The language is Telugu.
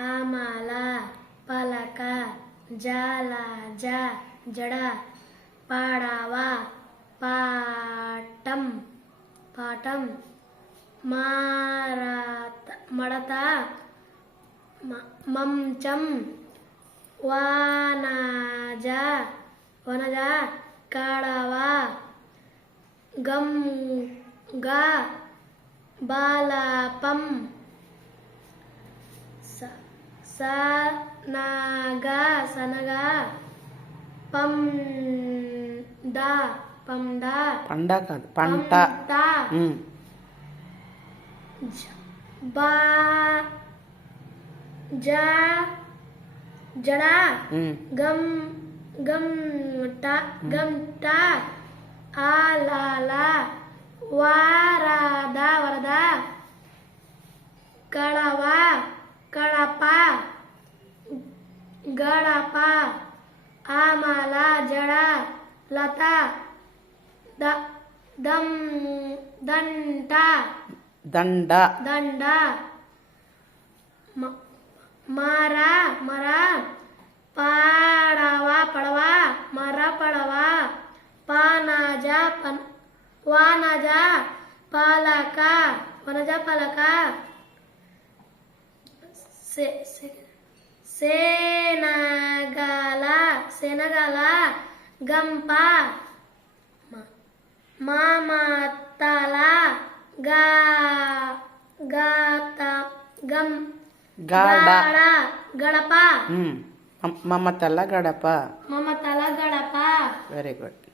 ఆమల పలక జాల జడ పడవ పాఠం మడత మంచం వనజ కడవ గంగ బలపం సనగ పండ పండ కాదు పంట. జడ గంట ఆలాల వరద కడప గడప ఆమల జడ లత దండ మర పడవ పడవ వనజ పలక శనగల గంప మమతల గడప మమతల గడప. Very good.